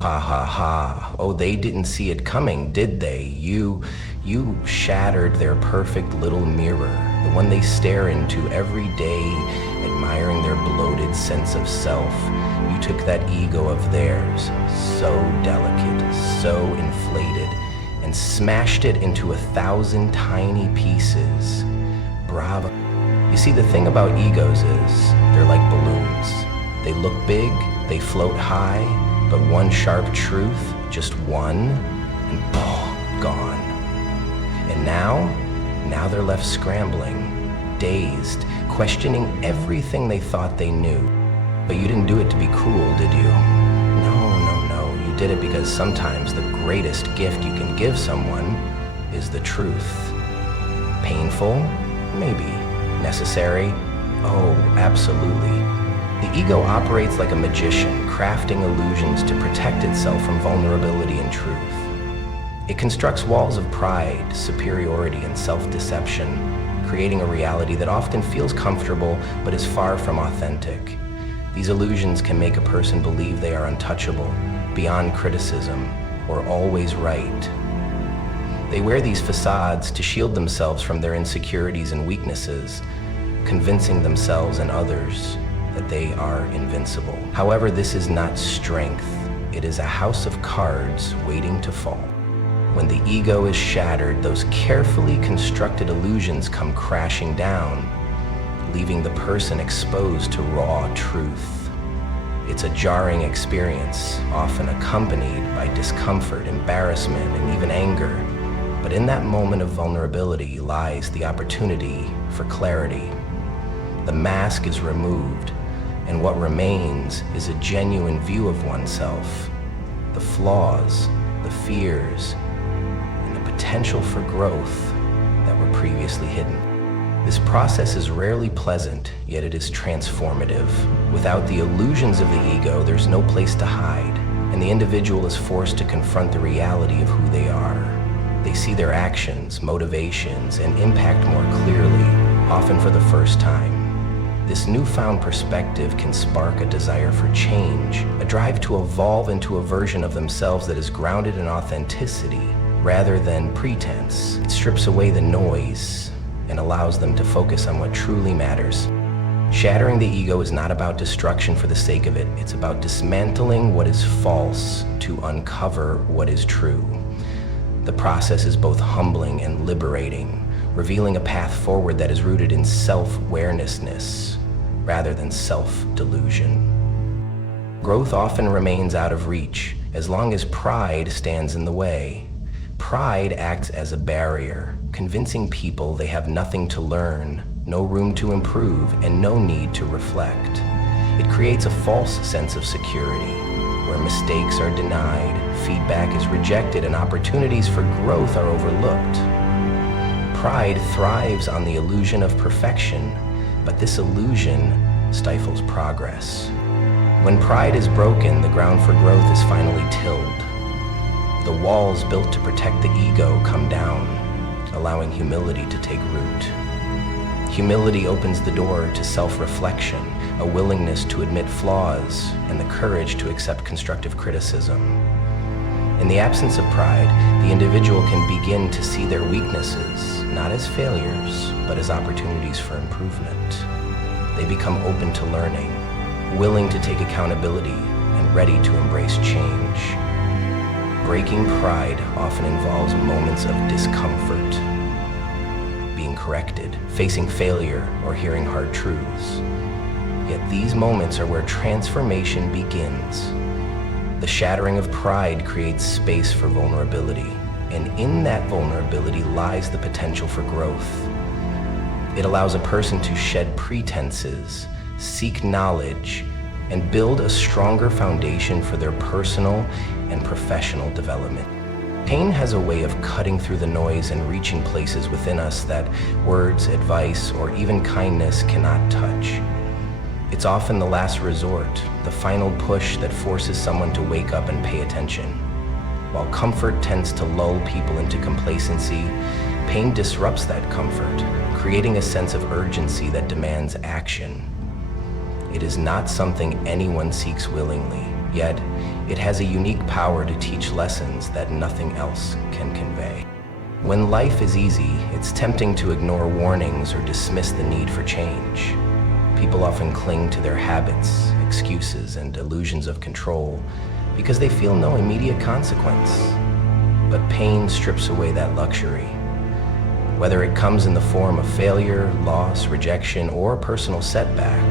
Ha ha ha. Oh, they didn't see it coming, did they? You shattered their perfect little mirror, the one they stare into every day, admiring their bloated sense of self. You took that ego of theirs, so delicate, so inflated, and smashed it into 1,000 tiny pieces. Bravo. You see, the thing about egos is they're like balloons. They look big, they float high, but one sharp truth, just one, and boom, gone. And now they're left scrambling, dazed, questioning everything they thought they knew. But you didn't do it to be cruel, did you? No. You did it because sometimes the greatest gift you can give someone is the truth. Painful? Maybe. Necessary? Oh, absolutely. The ego operates like a magician, crafting illusions to protect itself from vulnerability and truth. It constructs walls of pride, superiority, and self-deception, creating a reality that often feels comfortable but is far from authentic. These illusions can make a person believe they are untouchable, beyond criticism, or always right. They wear these facades to shield themselves from their insecurities and weaknesses, convincing themselves and others that they are invincible. However, this is not strength. It is a house of cards waiting to fall. When the ego is shattered, those carefully constructed illusions come crashing down, leaving the person exposed to raw truth. It's a jarring experience, often accompanied by discomfort, embarrassment, and even anger. But in that moment of vulnerability lies the opportunity for clarity. The mask is removed, and what remains is a genuine view of oneself, the flaws, the fears, and the potential for growth that were previously hidden. This process is rarely pleasant, yet it is transformative. Without the illusions of the ego, there's no place to hide, and the individual is forced to confront the reality of who they are. They see their actions, motivations, and impact more clearly, often for the first time. This newfound perspective can spark a desire for change, a drive to evolve into a version of themselves that is grounded in authenticity rather than pretense. It strips away the noise and allows them to focus on what truly matters. Shattering the ego is not about destruction for the sake of it. It's about dismantling what is false to uncover what is true. The process is both humbling and liberating, revealing a path forward that is rooted in self-awareness rather than self-delusion. Growth often remains out of reach as long as pride stands in the way. Pride acts as a barrier, convincing people they have nothing to learn, no room to improve, and no need to reflect. It creates a false sense of security, where mistakes are denied, feedback is rejected, and opportunities for growth are overlooked. Pride thrives on the illusion of perfection, but this illusion stifles progress. When pride is broken, the ground for growth is finally tilled. The walls built to protect the ego come down, allowing humility to take root. Humility opens the door to self-reflection, a willingness to admit flaws, and the courage to accept constructive criticism. In the absence of pride, the individual can begin to see their weaknesses, not as failures, but as opportunities for improvement. They become open to learning, willing to take accountability, and ready to embrace change. Breaking pride often involves moments of discomfort, being corrected, facing failure, or hearing hard truths. Yet these moments are where transformation begins. The shattering of pride creates space for vulnerability, and in that vulnerability lies the potential for growth. It allows a person to shed pretenses, seek knowledge, and build a stronger foundation for their personal and professional development. Pain has a way of cutting through the noise and reaching places within us that words, advice, or even kindness cannot touch. It's often the last resort, the final push that forces someone to wake up and pay attention. While comfort tends to lull people into complacency, pain disrupts that comfort, creating a sense of urgency that demands action. It is not something anyone seeks willingly, yet It has a unique power to teach lessons that nothing else can convey. When life is easy, it's tempting to ignore warnings or dismiss the need for change. People often cling to their habits, excuses, and illusions of control because they feel no immediate consequence. But pain strips away that luxury. Whether it comes in the form of failure, loss, rejection, or personal setback,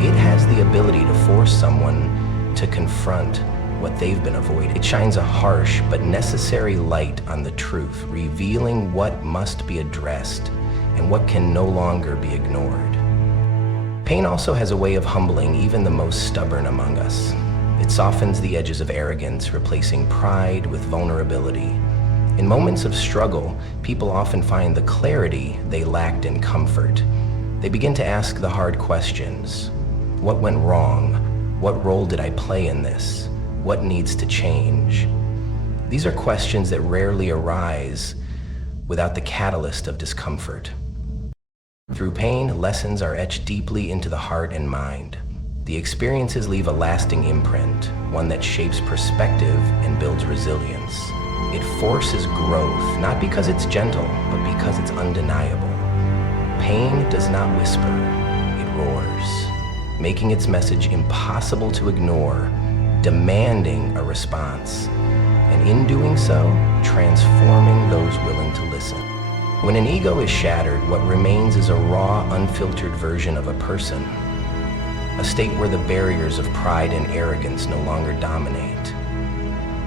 it has the ability to force someone to confront what they've been avoiding. It shines a harsh but necessary light on the truth, revealing what must be addressed and what can no longer be ignored. Pain also has a way of humbling even the most stubborn among us. It softens the edges of arrogance, replacing pride with vulnerability. In moments of struggle, people often find the clarity they lacked in comfort. They begin to ask the hard questions. What went wrong? What role did I play in this? What needs to change? These are questions that rarely arise without the catalyst of discomfort. Through pain, lessons are etched deeply into the heart and mind. The experiences leave a lasting imprint, one that shapes perspective and builds resilience. It forces growth, not because it's gentle, but because it's undeniable. Pain does not whisper, it roars, making its message impossible to ignore, demanding a response, and in doing so, transforming those willing to listen. When an ego is shattered, what remains is a raw, unfiltered version of a person, a state where the barriers of pride and arrogance no longer dominate.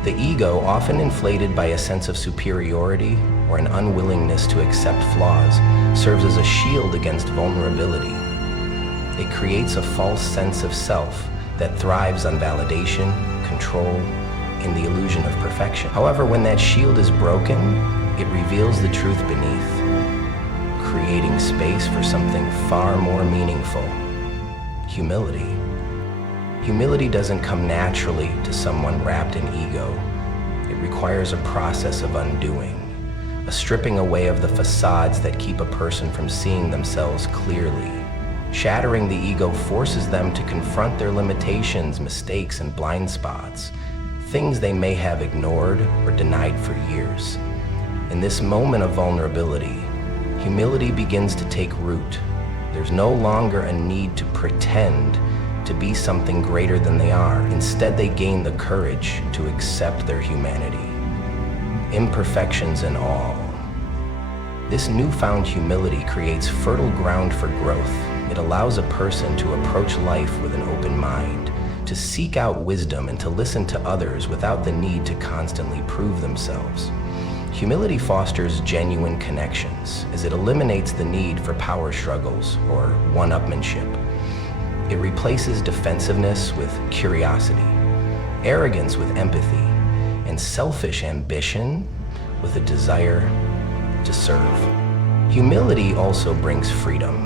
The ego, often inflated by a sense of superiority or an unwillingness to accept flaws, serves as a shield against vulnerability. It creates a false sense of self that thrives on validation, control, and the illusion of perfection. However, when that shield is broken, it reveals the truth beneath, creating space for something far more meaningful: humility. Humility doesn't come naturally to someone wrapped in ego. It requires a process of undoing, a stripping away of the facades that keep a person from seeing themselves clearly. Shattering the ego forces them to confront their limitations, mistakes, and blind spots, things they may have ignored or denied for years. In this moment of vulnerability, humility begins to take root. There's no longer a need to pretend to be something greater than they are. Instead, they gain the courage to accept their humanity, imperfections and all. This newfound humility creates fertile ground for growth. It allows a person to approach life with an open mind, to seek out wisdom and to listen to others without the need to constantly prove themselves. Humility fosters genuine connections as it eliminates the need for power struggles or one-upmanship. It replaces defensiveness with curiosity, arrogance with empathy, and selfish ambition with a desire to serve. Humility also brings freedom.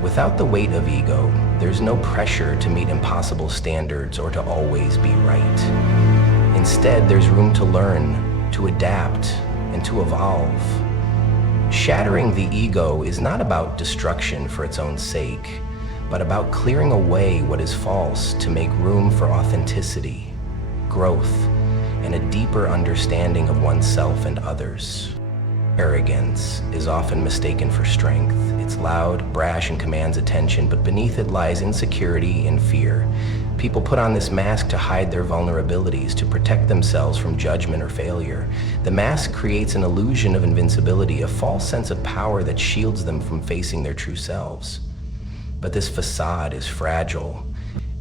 Without the weight of ego, there's no pressure to meet impossible standards or to always be right. Instead, there's room to learn, to adapt, and to evolve. Shattering the ego is not about destruction for its own sake, but about clearing away what is false to make room for authenticity, growth, and a deeper understanding of oneself and others. Arrogance is often mistaken for strength. It's loud, brash, and commands attention, but beneath it lies insecurity and fear. People put on this mask to hide their vulnerabilities, to protect themselves from judgment or failure. The mask creates an illusion of invincibility, a false sense of power that shields them from facing their true selves. But this facade is fragile,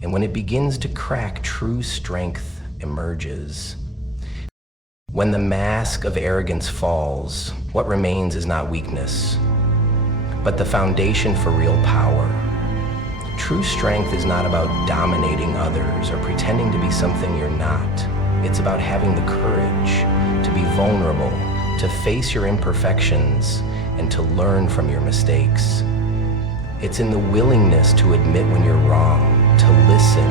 and when it begins to crack, true strength emerges. When the mask of arrogance falls, what remains is not weakness, but the foundation for real power. True strength is not about dominating others or pretending to be something you're not. It's about having the courage to be vulnerable, to face your imperfections, and to learn from your mistakes. It's in the willingness to admit when you're wrong, to listen,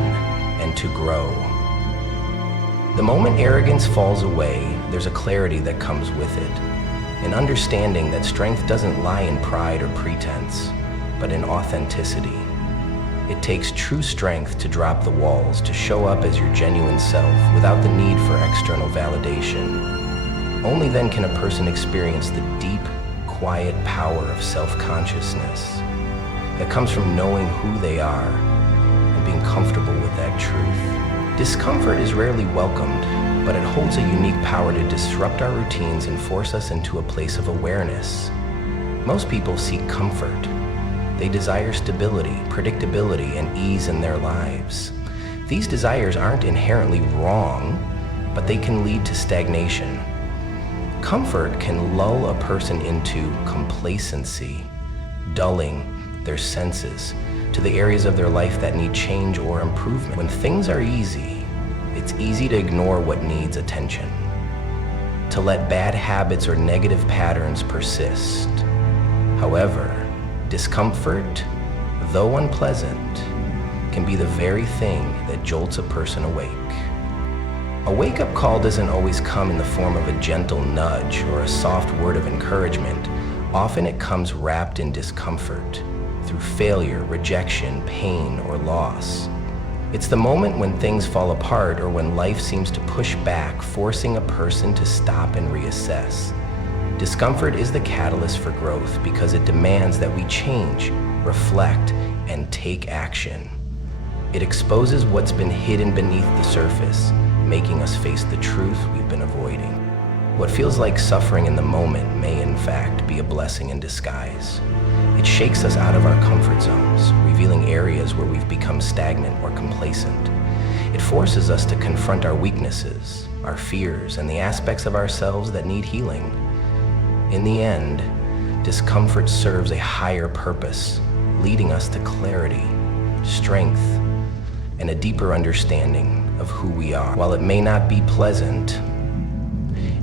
and to grow. The moment arrogance falls away, there's a clarity that comes with it, an understanding that strength doesn't lie in pride or pretense, but in authenticity. It takes true strength to drop the walls, to show up as your genuine self without the need for external validation. Only then can a person experience the deep, quiet power of self-consciousness that comes from knowing who they are and being comfortable with that truth. Discomfort is rarely welcomed, but it holds a unique power to disrupt our routines and force us into a place of awareness. Most people seek comfort. They desire stability, predictability, and ease in their lives. These desires aren't inherently wrong, but they can lead to stagnation. Comfort can lull a person into complacency, dulling their senses to the areas of their life that need change or improvement. When things are easy, it's easy to ignore what needs attention, to let bad habits or negative patterns persist. However, discomfort, though unpleasant, can be the very thing that jolts a person awake. A wake-up call doesn't always come in the form of a gentle nudge or a soft word of encouragement. Often it comes wrapped in discomfort, through failure, rejection, pain, or loss. It's the moment when things fall apart or when life seems to push back, forcing a person to stop and reassess. Discomfort is the catalyst for growth because it demands that we change, reflect, and take action. It exposes what's been hidden beneath the surface, making us face the truth we've been avoiding. What feels like suffering in the moment may in fact be a blessing in disguise. It shakes us out of our comfort zones, revealing areas where we've become stagnant or complacent. It forces us to confront our weaknesses, our fears, and the aspects of ourselves that need healing. In the end, discomfort serves a higher purpose, leading us to clarity, strength, and a deeper understanding of who we are. While it may not be pleasant,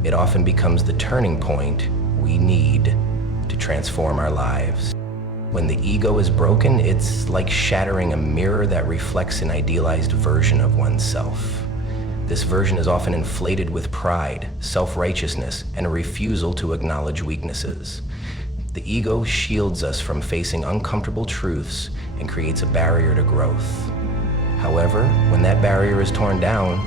it often becomes the turning point we need to transform our lives. When the ego is broken, it's like shattering a mirror that reflects an idealized version of oneself. This version is often inflated with pride, self-righteousness, and a refusal to acknowledge weaknesses. The ego shields us from facing uncomfortable truths and creates a barrier to growth. However, when that barrier is torn down,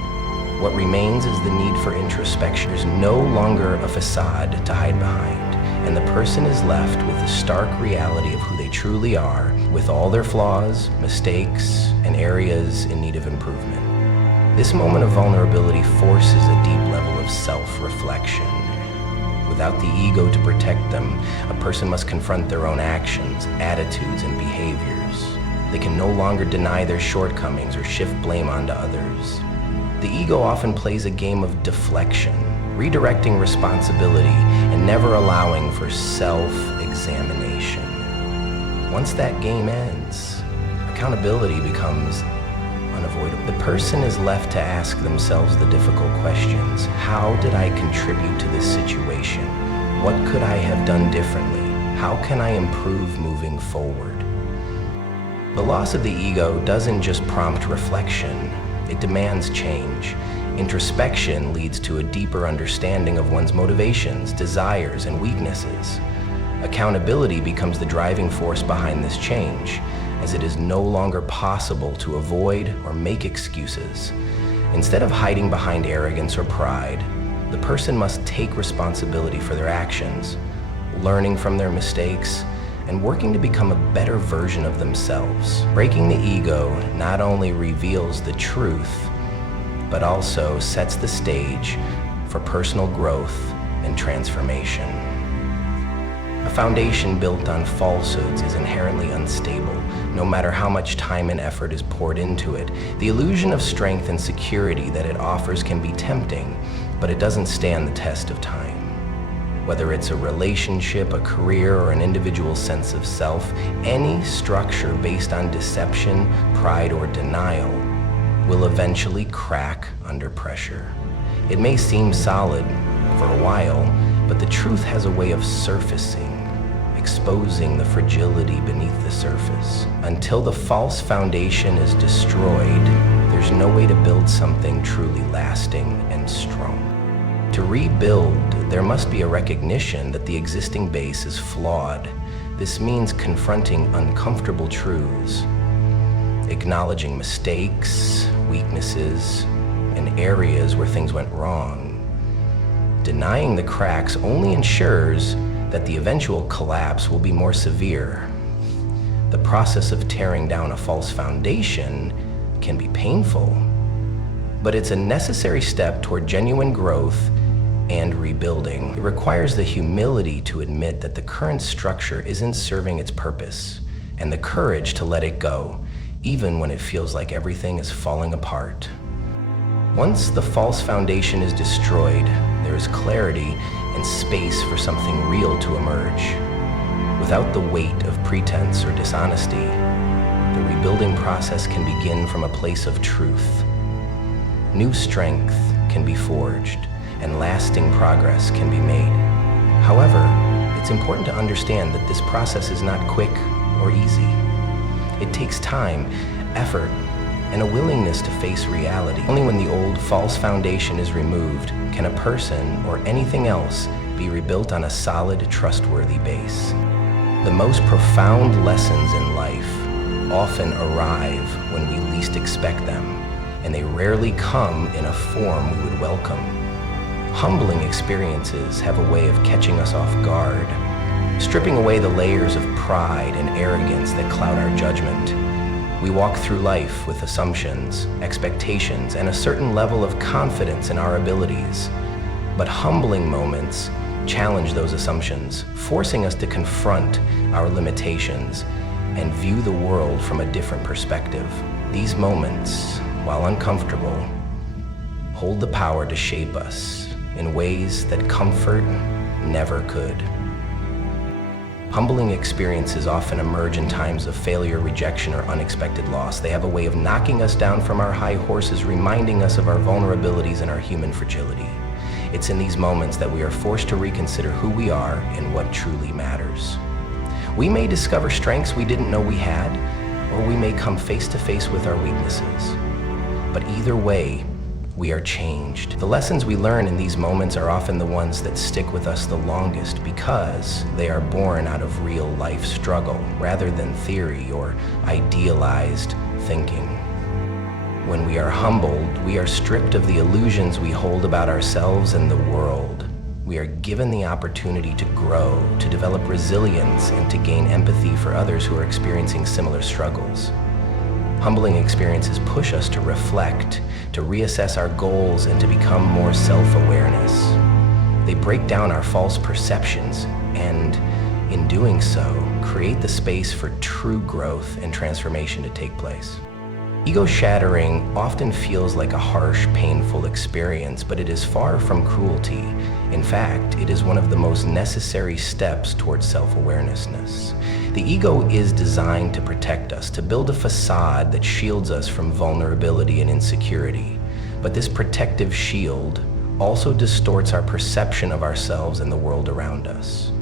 what remains is the need for introspection. There's no longer a facade to hide behind, and the person is left with the stark reality of who they truly are, with all their flaws, mistakes, and areas in need of improvement. This moment of vulnerability forces a deep level of self-reflection. Without the ego to protect them, a person must confront their own actions, attitudes, and behaviors. They can no longer deny their shortcomings or shift blame onto others. The ego often plays a game of deflection, redirecting responsibility and never allowing for self-examination. Once that game ends, accountability becomes unavoidable. The person is left to ask themselves the difficult questions. How did I contribute to this situation? What could I have done differently? How can I improve moving forward? The loss of the ego doesn't just prompt reflection, it demands change. Introspection leads to a deeper understanding of one's motivations, desires, and weaknesses. Accountability becomes the driving force behind this change, as it is no longer possible to avoid or make excuses. Instead of hiding behind arrogance or pride, the person must take responsibility for their actions, learning from their mistakes, and working to become a better version of themselves. Breaking the ego not only reveals the truth, but also sets the stage for personal growth and transformation. A foundation built on falsehoods is inherently unstable, no matter how much time and effort is poured into it. The illusion of strength and security that it offers can be tempting, but it doesn't stand the test of time. Whether it's a relationship, a career, or an individual's sense of self, any structure based on deception, pride, or denial will eventually crack under pressure. It may seem solid for a while, but the truth has a way of surfacing, exposing the fragility beneath the surface. Until the false foundation is destroyed, there's no way to build something truly lasting and strong. To rebuild, there must be a recognition that the existing base is flawed. This means confronting uncomfortable truths, acknowledging mistakes, weaknesses, and areas where things went wrong. Denying the cracks only ensures that the eventual collapse will be more severe. The process of tearing down a false foundation can be painful, but it's a necessary step toward genuine growth and rebuilding. It requires the humility to admit that the current structure isn't serving its purpose, and the courage to let it go, even when it feels like everything is falling apart. Once the false foundation is destroyed, there is clarity and space for something real to emerge. Without the weight of pretense or dishonesty, the rebuilding process can begin from a place of truth. New strength can be forged, and lasting progress can be made. However, it's important to understand that this process is not quick or easy. It takes time, effort, and a willingness to face reality. Only when the old false foundation is removed can a person or anything else be rebuilt on a solid, trustworthy base. The most profound lessons in life often arrive when we least expect them, and they rarely come in a form we would welcome. Humbling experiences have a way of catching us off guard, stripping away the layers of pride and arrogance that cloud our judgment. We walk through life with assumptions, expectations, and a certain level of confidence in our abilities. But humbling moments challenge those assumptions, forcing us to confront our limitations and view the world from a different perspective. These moments, while uncomfortable, hold the power to shape us in ways that comfort never could. Humbling experiences often emerge in times of failure, rejection, or unexpected loss. They have a way of knocking us down from our high horses, reminding us of our vulnerabilities and our human fragility. It's in these moments that we are forced to reconsider who we are and what truly matters. We may discover strengths we didn't know we had, or we may come face to face with our weaknesses. But either way, we are changed. The lessons we learn in these moments are often the ones that stick with us the longest because they are born out of real life struggle rather than theory or idealized thinking. When we are humbled, we are stripped of the illusions we hold about ourselves and the world. We are given the opportunity to grow, to develop resilience, and to gain empathy for others who are experiencing similar struggles. Humbling experiences push us to reflect, to reassess our goals, and to become more self-awareness. They break down our false perceptions and, in doing so, create the space for true growth and transformation to take place. Ego shattering often feels like a harsh, painful experience, but it is far from cruelty. In fact, it is one of the most necessary steps towards self-awareness. The ego is designed to protect us, to build a facade that shields us from vulnerability and insecurity. But this protective shield also distorts our perception of ourselves and the world around us.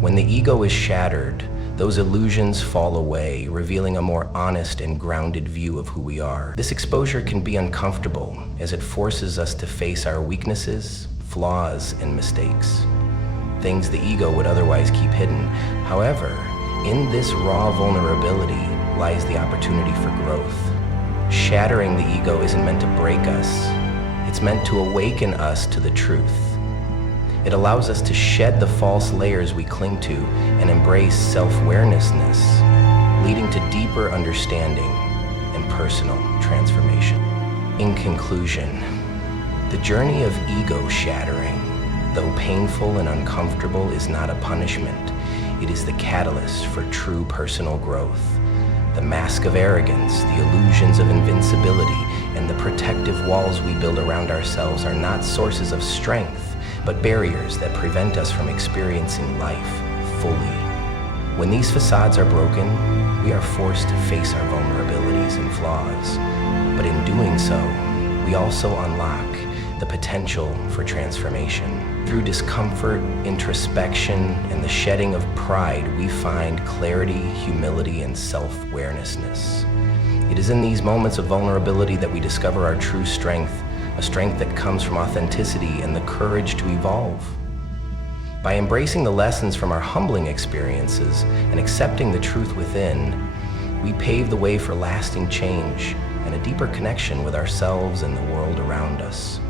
When the ego is shattered, those illusions fall away, revealing a more honest and grounded view of who we are. This exposure can be uncomfortable as it forces us to face our weaknesses, flaws, and mistakes, things the ego would otherwise keep hidden. However, in this raw vulnerability lies the opportunity for growth. Shattering the ego isn't meant to break us. It's meant to awaken us to the truth. It allows us to shed the false layers we cling to and embrace self-awareness, leading to deeper understanding and personal transformation. In conclusion, the journey of ego shattering, though painful and uncomfortable, is not a punishment. It is the catalyst for true personal growth. The mask of arrogance, the illusions of invincibility, and the protective walls we build around ourselves are not sources of strength, but barriers that prevent us from experiencing life fully. When these facades are broken, we are forced to face our vulnerabilities and flaws. But in doing so, we also unlock the potential for transformation. Through discomfort, introspection, and the shedding of pride, we find clarity, humility, and self-awareness. It is in these moments of vulnerability that we discover our true strength, a strength that comes from authenticity and the courage to evolve. By embracing the lessons from our humbling experiences and accepting the truth within, We pave the way for lasting change and a deeper connection with ourselves and the world around us.